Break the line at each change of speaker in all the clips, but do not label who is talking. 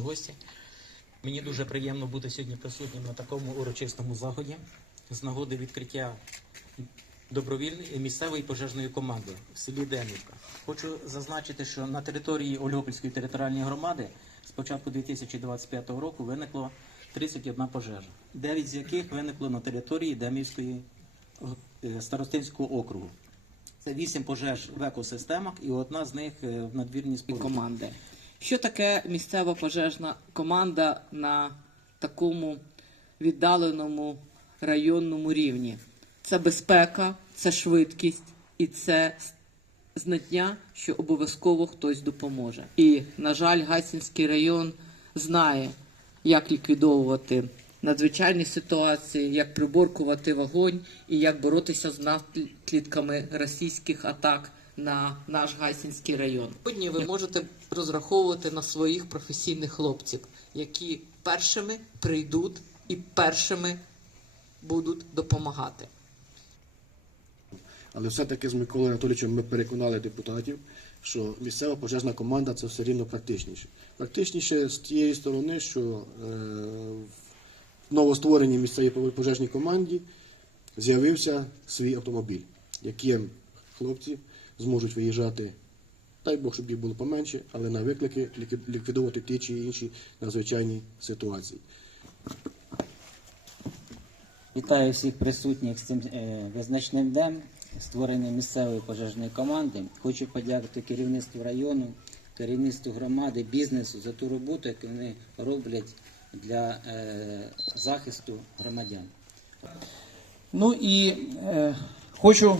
гості. Мені дуже приємно бути сьогодні присутнім на такому урочистому заході з нагоди відкриття добровільної місцевої пожежної команди в селі Демівка. Хочу зазначити, що на території Ольгопольської територіальної громади з початку 2025 року виникло 31 пожежа, 9 з яких виникло на території Демівської е, старостинського округу. Це 8 пожеж в екосистемах і одна з них е, в надвірній споруді.
команди. Що таке місцева пожежна команда на такому віддаленому районному рівні? Це безпека, це швидкість і це знання, що обов'язково хтось допоможе. І, на жаль, Гайсинський район знає, як ліквідовувати надзвичайні ситуації, як приборкувати вогонь і як боротися з наслідками російських атак на наш Гайсинський район. Сьогодні ви можете розраховувати на своїх професійних хлопців, які першими прийдуть і першими будуть допомагати.
Але все-таки з Миколою Анатолійовичем ми переконали депутатів, що місцева пожежна команда це все рівно практичніше. Практичніше з тієї сторони, що е, в новоствореній місцевій пожежній команді з'явився свій автомобіль, яким хлопці зможуть виїжджати, дай Бог, щоб їх було поменше, але на виклики ліквід- ліквідовувати ті чи інші надзвичайні ситуації.
Вітаю всіх присутніх з цим е, визначним днем створення місцевої пожежної команди. Хочу подякувати керівництву району, керівництву громади, бізнесу за ту роботу, яку вони роблять для е, захисту громадян.
Ну і е, хочу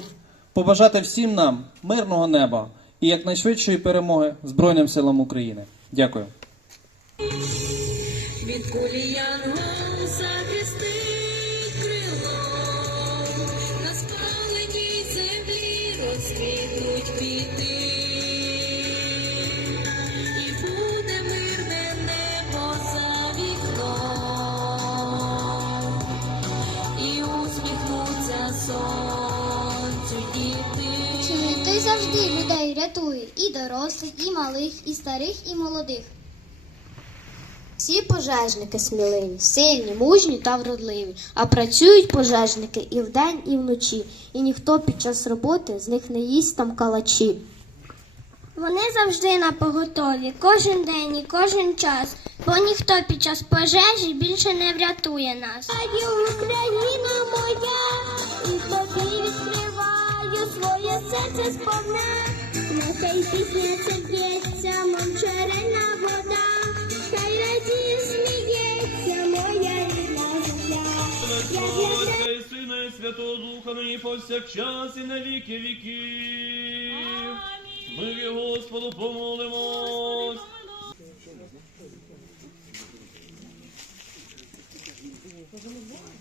побажати всім нам мирного неба і якнайшвидшої перемоги Збройним силам України. Дякую.
Від кулі крило, на землі розквітнуть
Завжди людей рятує і дорослих, і малих, і старих, і молодих. Всі пожежники сміливі, сильні, мужні та вродливі, а працюють пожежники і вдень, і вночі, і ніхто під час роботи з них не їсть там калачі.
Вони завжди на поготові, кожен день і кожен час, бо ніхто під час пожежі більше не врятує нас. сповна, на тей пісня це б'ється, мов черена вода, та й радіє, сміється, моя рідна земля. Я для
тебе... і Сина, і Святого Духа мені повсякчас, і на віки віки. Ми Господу помолимось. Господи, помилуй.